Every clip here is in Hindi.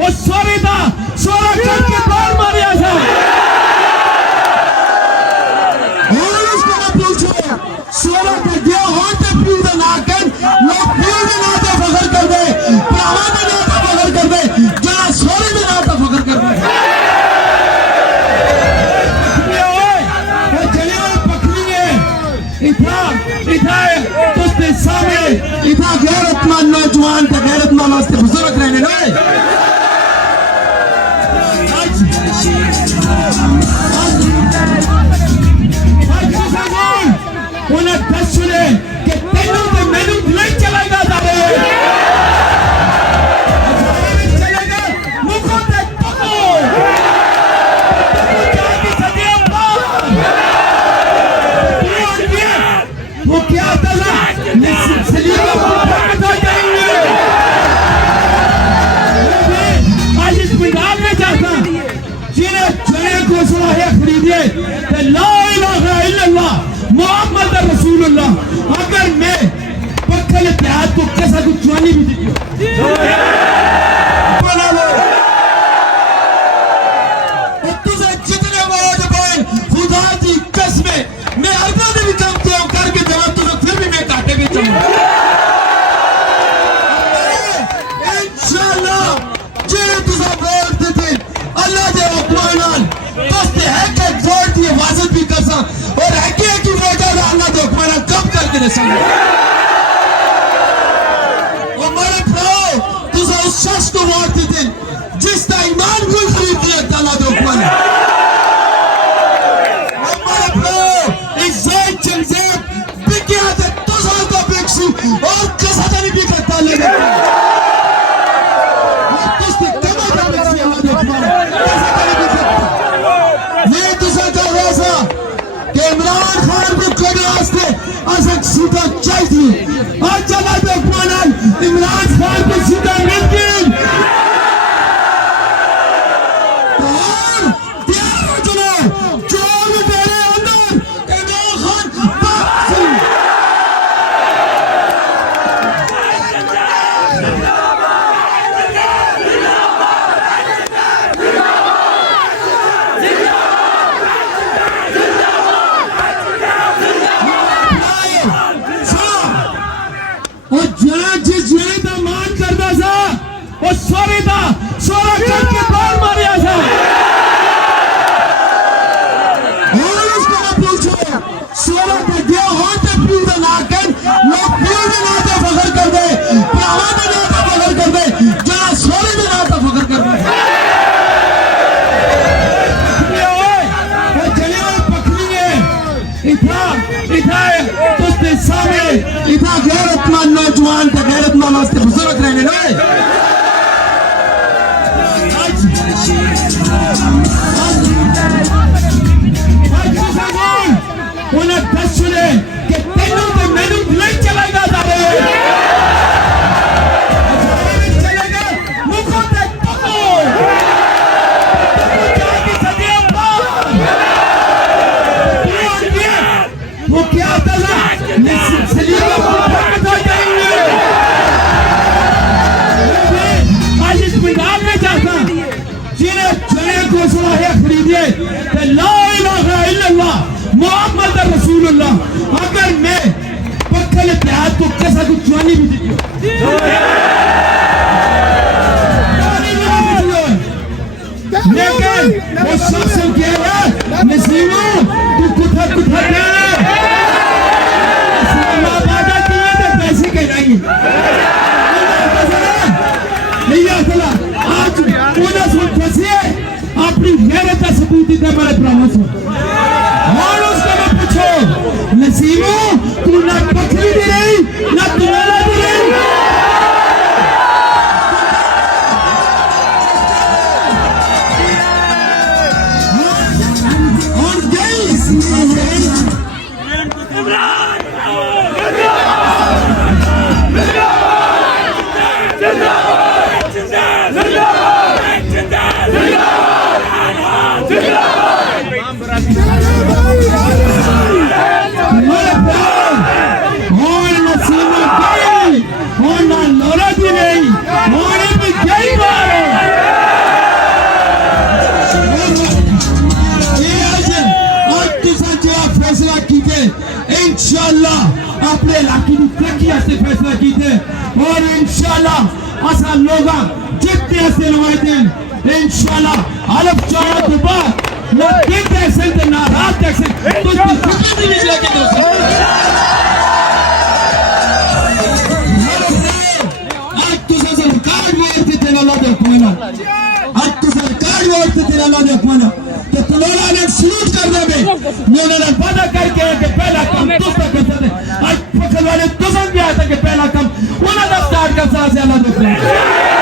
वो सोरी था, सोरा करके बाहर मारिया था। और उसको मैं पूछो, सोरा कर दिया और ते पीड़ दे नाकन, लोग पीड़ दे नाते फखर कर दे, प्रावा दे नाते फखर कर दे, जहाँ सोरी दे नाते फखर कर दे। वो चले हुए पकड़ी है, इतना तुझे सामने इतना गैरतमंद नौजवान ते गैरतमंद वास्ते बुजुर्ग रहने ना। उन्हें दस सुने कि तेनू ते मैनू नहीं चलेगा दावे चलेगा मुखों ते तको जाती सदियों वो क्या था सलीम को पकड़ जाएंगे। आज इस मैदान में जाता जिन्हें चले को सलाहियत खरीदिए ला इलाहा इल्लल्लाह मोहम्मद रसूलुल्लाह। अगर मैं पक्कल इत्तेहाद को कैसा कुछ चुनी भी दी बना लो तुझे जितने वोट पाए खुदा की कसमें मैं अरबों भी कम किया करके जवाब तुझे फिर भी मैं काटे भी चलूंगा इंशाल्लाह। जे तुझे वोट देते अल्लाह दे हुक्म दोस्त है कि वोट ये वाजिब भी कर सा और है कि वोट अल्लाह दे हुक्म कम करके दे सकता हमारे प्रो तुझे उस शख्स को वोट देते जिसका ईमान कोई खरीद दिया अल्लाह दे हुक्म हमारे प्रो इज्जत चंजेब बिकिया दे तुझे तो बिक्सू और कैसा नहीं भी करता लेने इमरान खान को कोई रास्ते असक सीधा चाहिए और जगह पे हुक्मरान इमरान खान को सीधा मिल गई और तैयार हो चलो जो भी तेरे अंदर इमरान खान वो सोरी था, सोरा करके बाहर मारिया था। और उसको मैं पूछो, सोरा कर दिया और ते पीड़ दे नाकन, लोग पीड़ दे नाते फखर कर दे, प्रावा दे नाते फखर कर दे, जहाँ सोरी दे नाते फखर कर दे। वो चले हुए पकड़ी है, इतना तुझे सामने इतना गैरतमंद नौजवान ते गैरतमंद वास्ते बुजुर्ग रहने ना। उन्हें दस सुने कि तेनू ते मैनू नहीं चलेगा दावे चलेगा मुखों ते तको जाती सदियों वो क्या था सलीम को पकड़ जाएंगे। आज इस मैदान में जाता जिन्हें चले को सलाहियत खरीदिए ला इलाहा इल्लल्लाह मोहम्मद रसूलुल्लाह। अगर मैं पक्कल इत्तेहाद को कैसा कुछ चुनी भी दी लेकिन वो शख्स क्या है नसीमो तू कुथा कुथा पैसे कह जाएंगे आज उन्हें फंसिए अपनी गैरत का सबूत देते हमारे प्राणों से। और उसका मैं पूछो नसीमो तू ना पकड़ी भी नहीं ना तुम्हारा भी नहीं और गई जिंदाबाद इंशाल्लाह असा लोग जितने ऐसे नवाइते इंशाल्लाह अलग चाहे तो बात वो दिन ऐसे तो नाराज ऐसे तो फिक्र नहीं लगे तो आज तो सरकार वोट देते ना लोग कोना आज तो सरकार वोट देते ना लोग कोना तो तुलोला ने सलूट कर दे उन्होंने वादा करके कि पहला काम तो कर सकते आज फखर वाले तो समझ गया था कि पहला काम उन्होंने स्टार्ट कर सा से अल्लाह दे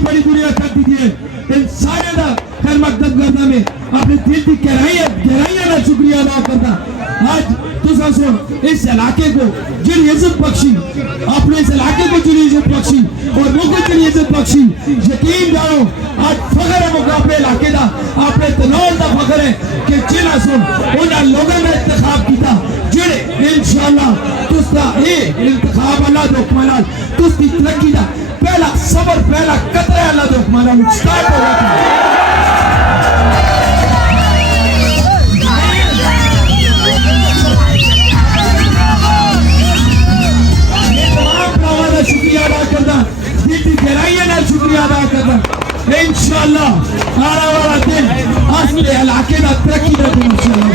बड़ी दुनिया कर दीजिए इन सारे का खैर मकदम करना में अपने दिल की गहराइयां का शुक्रिया अदा करता आज तुसा सुन इस इलाके को जिन इज्जत बख्शी अपने इस इलाके को जिन इज्जत बख्शी और मुझको जिन इज्जत बख्शी यकीन जानो आज फखर है मुकाबले इलाके का अपने तनौल का फखर है कि जिन्हें सुन उन्हें लोगों ने इंतखाब किया जिन्हें इंशाल्लाह तुसका ये इंतखाब अल्लाह दे हुक्म तुसकी तरक्की का पहला सबर पहला कतरा अल्लाह दे हुक्म स्टार्ट हो गया शुक्रिया अदा करता दिल की गहराइयां ना शुक्रिया अदा करता इंशाल्लाह आने वाला दिन आज के इलाके का तरक्की का दिन इंशाल्लाह